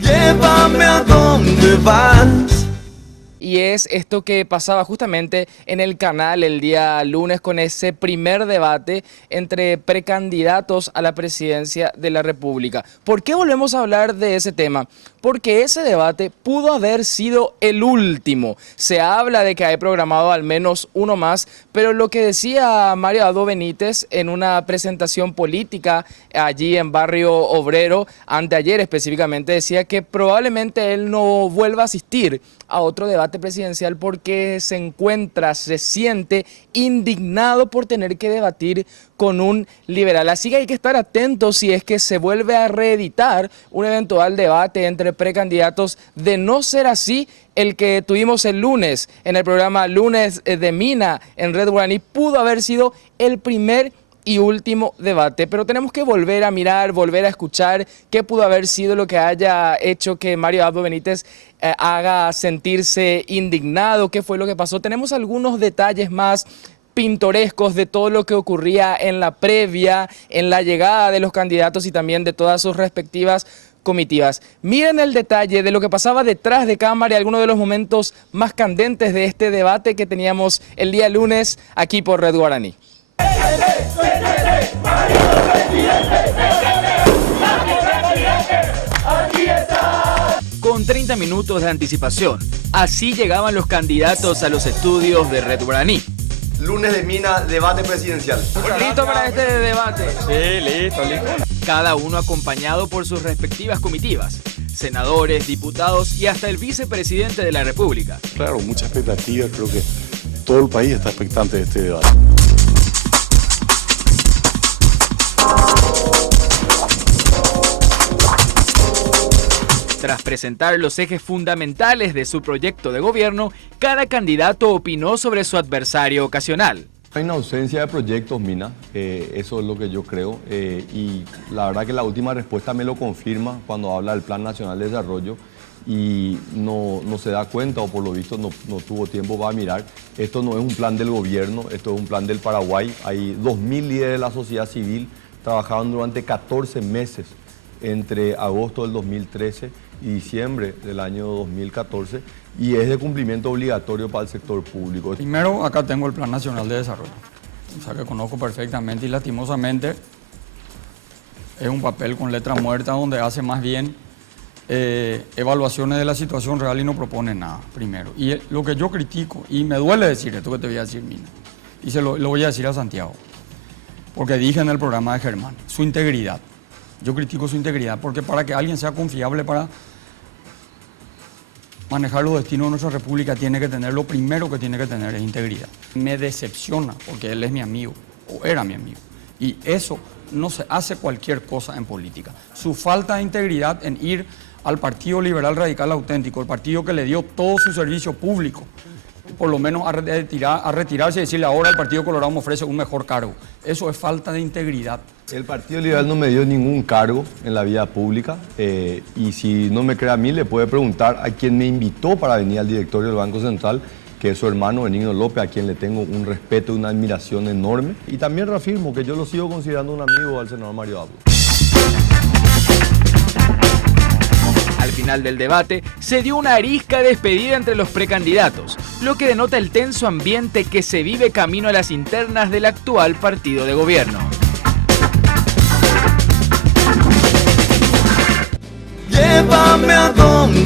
Llévame a donde vas. Y es esto que pasaba justamente en el canal el día lunes con ese primer debate entre precandidatos a la presidencia de la República. ¿Por qué volvemos a hablar de ese tema? Porque ese debate pudo haber sido el último. Se habla de que hay programado al menos uno más, pero lo que decía Mario Abdo Benítez en una presentación política allí en Barrio Obrero, anteayer específicamente, decía que probablemente él no vuelva a asistir a otro debate presidencial porque se siente indignado por tener que debatir con un liberal. Así que hay que estar atentos si es que se vuelve a reeditar un eventual debate entre precandidatos. De no ser así, el que tuvimos el lunes en el programa Lunes de Mina en Red Guaraní pudo haber sido el primer y último debate, pero tenemos que volver a mirar, volver a escuchar qué pudo haber sido lo que haya hecho que Mario Abdo Benítez haga sentirse indignado, qué fue lo que pasó. Tenemos algunos detalles más pintorescos de todo lo que ocurría en la previa, en la llegada de los candidatos y también de todas sus respectivas comitivas. Miren el detalle de lo que pasaba detrás de cámara y algunos de los momentos más candentes de este debate que teníamos el día lunes aquí por Red Guaraní. Con 30 minutos de anticipación, así llegaban los candidatos a los estudios de Red Guaraní. Lunes de Mina, debate presidencial. ¿Listo para este debate? Sí, listo. Cada uno acompañado por sus respectivas comitivas, senadores, diputados y hasta el vicepresidente de la República. Claro, mucha expectativa, creo que todo el país está expectante de este debate. Tras presentar los ejes fundamentales de su proyecto de gobierno, cada candidato opinó sobre su adversario ocasional. Hay una ausencia de proyectos, Mina, eso es lo que yo creo, y la verdad que la última respuesta me lo confirma cuando habla del Plan Nacional de Desarrollo y no se da cuenta o por lo visto no tuvo tiempo para mirar. Esto no es un plan del gobierno, esto es un plan del Paraguay. Hay 2.000 líderes de la sociedad civil trabajaron durante 14 meses entre agosto del 2013 y diciembre del año 2014 y es de cumplimiento obligatorio para el sector público. Primero, acá tengo el Plan Nacional de Desarrollo, o sea que conozco perfectamente y lastimosamente es un papel con letra muerta donde hace más bien evaluaciones de la situación real y no propone nada, primero. Y lo que yo critico, y me duele decir esto que te voy a decir, Mina, y lo voy a decir a Santiago, porque dije en el programa de Germán, su integridad. Yo critico su integridad porque para que alguien sea confiable para manejar los destinos de nuestra república tiene que tener, lo primero que tiene que tener es integridad. Me decepciona porque él es mi amigo, o era mi amigo, y eso no se hace cualquier cosa en política. Su falta de integridad en ir al Partido Liberal Radical Auténtico, el partido que le dio todo su servicio público, por lo menos a retirarse y decirle ahora el Partido Colorado me ofrece un mejor cargo. Eso es falta de integridad. El Partido Liberal no me dio ningún cargo en la vida pública y si no me cree a mí le puede preguntar a quien me invitó para venir al directorio del Banco Central, que es su hermano Benigno López, a quien le tengo un respeto y una admiración enorme. Y también reafirmo que yo lo sigo considerando un amigo al senador Mario Abdo. Al final del debate, se dio una arisca despedida entre los precandidatos, lo que denota el tenso ambiente que se vive camino a las internas del actual partido de gobierno. Llévame a donde